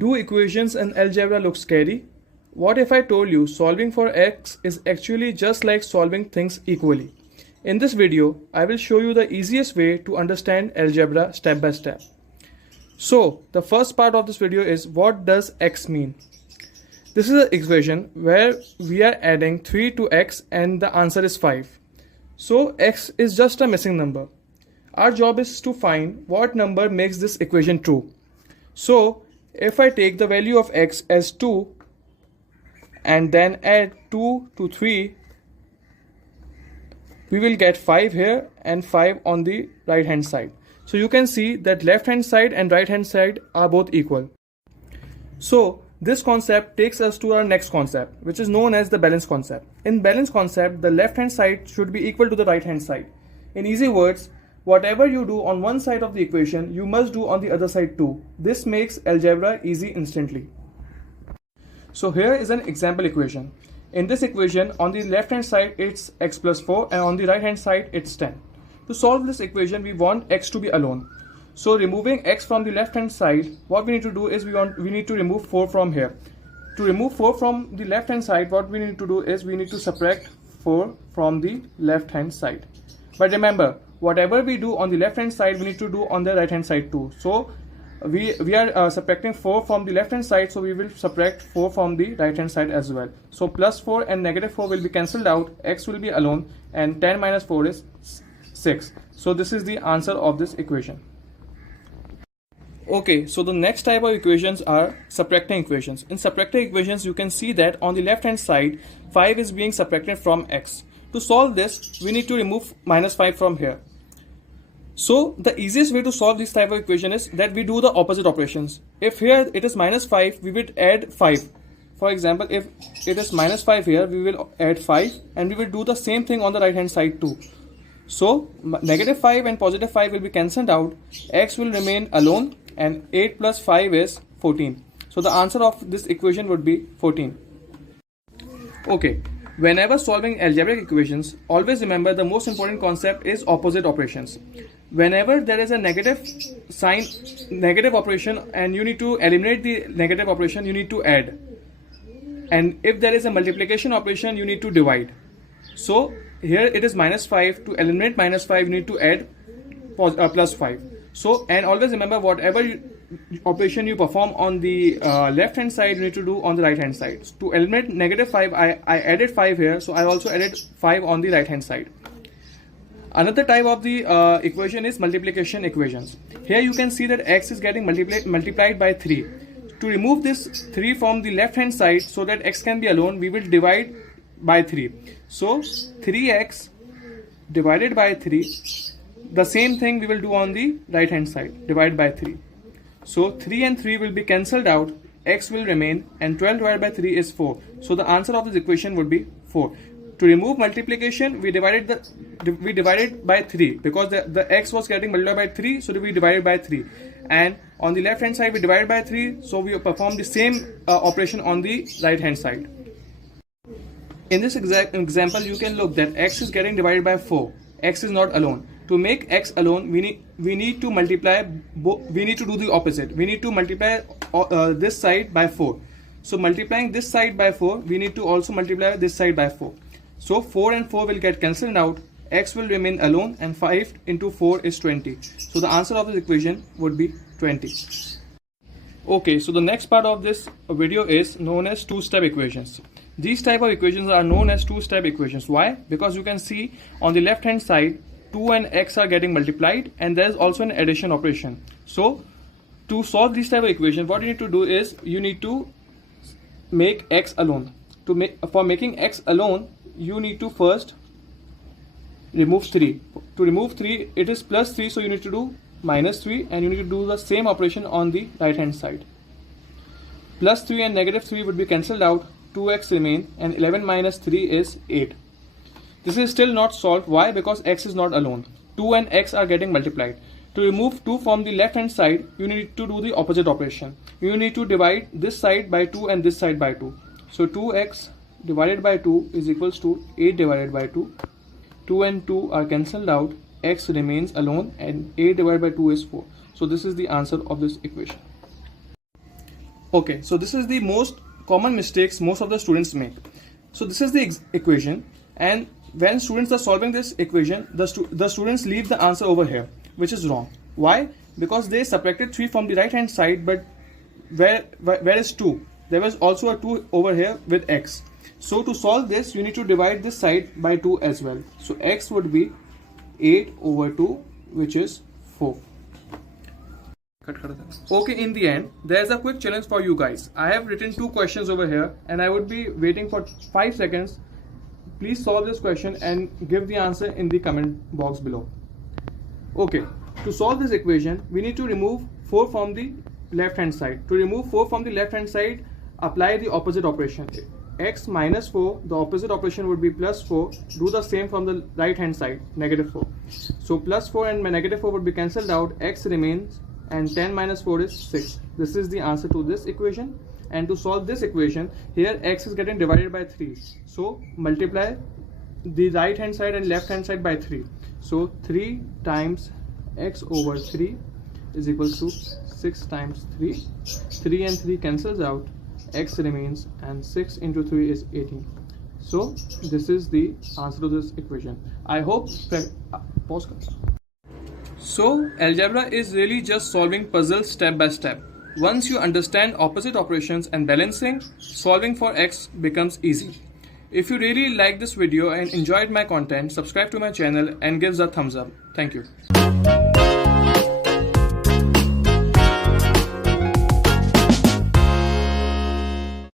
Do equations in algebra look scary? What if I told you solving for x is actually just like solving things equally? In this video, I will show you the easiest way to understand algebra step by step. So, the first part of this video is what does x mean? This is an equation where we are adding 3 to x and the answer is 5. So, x is just a missing number. Our job is to find what number makes this equation true. So, if I take the value of x as 2 and then add 2 to 3, we will get 5 here and 5 on the right hand side. So you can see that left hand side and right hand side are both equal. So this concept takes us to our next concept, which is known as the balance concept. In balance concept, the left hand side should be equal to the right hand side. In easy words, whatever you do on one side of the equation, you must do on the other side too. This makes algebra easy instantly. So here is an example equation. In this equation, on the left hand side it's x plus 4 and on the right hand side it's 10. To solve this equation, we want x to be alone. So removing x from the left hand side, what we need to do is we need to remove 4 from here. To remove 4 from the left hand side, what we need to do is we need to subtract 4 from the left hand side. But remember, whatever we do on the left hand side, we need to do on the right hand side too. So we are subtracting 4 from the left hand side, so we will subtract 4 from the right hand side as well. So plus 4 and negative 4 will be cancelled out, x will be alone, and 10 minus 4 is 6. So this is the answer of this equation. Okay, so the next type of equations are subtracting equations. In subtracting equations, you can see that on the left hand side 5 is being subtracted from x. To solve this, we need to remove minus 5 from here. So the easiest way to solve this type of equation is that we do the opposite operations. If here it is minus 5, we will add 5. For example, if it is minus 5 here, we will add 5 and we will do the same thing on the right hand side too. So negative 5 and positive 5 will be cancelled out, x will remain alone, and 8 plus 5 is 14. So the answer of this equation would be 14. Okay. Whenever solving algebraic equations, always remember the most important concept is opposite operations. Whenever there is a negative sign, negative operation, and you need to eliminate the negative operation, you need to add. And if there is a multiplication operation, you need to divide. So here it is minus 5. To eliminate minus 5, you need to add plus 5. So, and always remember, whatever operation you perform on the left hand side, you need to do on the right hand side. To eliminate negative 5, I added 5 here, so I also added 5 on the right hand side. Another type of the equation is multiplication equations. Here you can see that x is getting multiplied by 3. To remove this 3 from the left hand side so that x can be alone, we will divide by 3. So 3x divided by 3, the same thing we will do on the right hand side, divide by 3. So 3 and 3 will be cancelled out, x will remain, and 12 divided by 3 is 4. So the answer of this equation would be 4. To remove multiplication, we divided by 3 because the x was getting multiplied by 3, so we divided by 3. And on the left hand side, we divided by 3, so we perform the same operation on the right hand side. In this exact example, you can look that x is getting divided by 4. X is not alone. To make x alone, we need to multiply. We need to do the opposite. We need to multiply this side by 4. So multiplying this side by 4, we need to also multiply this side by 4. So 4 and 4 will get cancelled out. X will remain alone, and 5 into 4 is 20. So the answer of this equation would be 20. Okay, so the next part of this video is known as two-step equations. These type of equations are known as two-step equations. Why? Because you can see on the left hand side 2 and x are getting multiplied, and there is also an addition operation. So to solve this type of equation, what you need to do is you need to make x alone. For making x alone, you need to first remove 3. To remove 3, it is plus 3, so you need to do minus 3, and you need to do the same operation on the right hand side. Plus 3 and negative 3 would be cancelled out, 2x remain, and 11 minus 3 is 8. This is still not solved. Why? Because x is not alone. 2 and x are getting multiplied. To remove 2 from the left hand side, you need to do the opposite operation. You need to divide this side by 2 and this side by 2. So 2x divided by 2 is equals to 8 divided by 2. 2 and 2 are cancelled out, x remains alone, and 8 divided by 2 is 4. So this is the answer of this equation. Okay, so this is the most common mistakes most of the students make. So this is the equation, and when students are solving this equation, the students leave the answer over here, which is wrong. Why? Because they subtracted 3 from the right hand side, but where is 2? There was also a 2 over here with x. So to solve this, you need to divide this side by 2 as well. So x would be 8 over 2, which is 4. Okay, in the end, there's a quick challenge for you guys. I have written 2 questions over here, and I would be waiting for 5 seconds. Please solve this question and give the answer in the comment box below. Okay, to solve this equation, we need to remove 4 from the left hand side. To remove 4 from the left hand side, apply the opposite operation. X minus 4, the opposite operation would be plus 4. Do the same from the right hand side, negative 4. So plus 4 and negative 4 would be cancelled out. X remains, and 10 minus 4 is 6. This is the answer to this equation. And to solve this equation, here x is getting divided by 3. So multiply the right hand side and left hand side by 3. So 3 times x over 3 is equal to 6 times 3. 3 and 3 cancels out. X remains, and 6 into 3 is 18. So this is the answer to this equation. I hope pause. So algebra is really just solving puzzles step by step. Once you understand opposite operations and balancing, solving for x becomes easy. If you really like this video and enjoyed my content, subscribe to my channel and give a thumbs up. Thank you.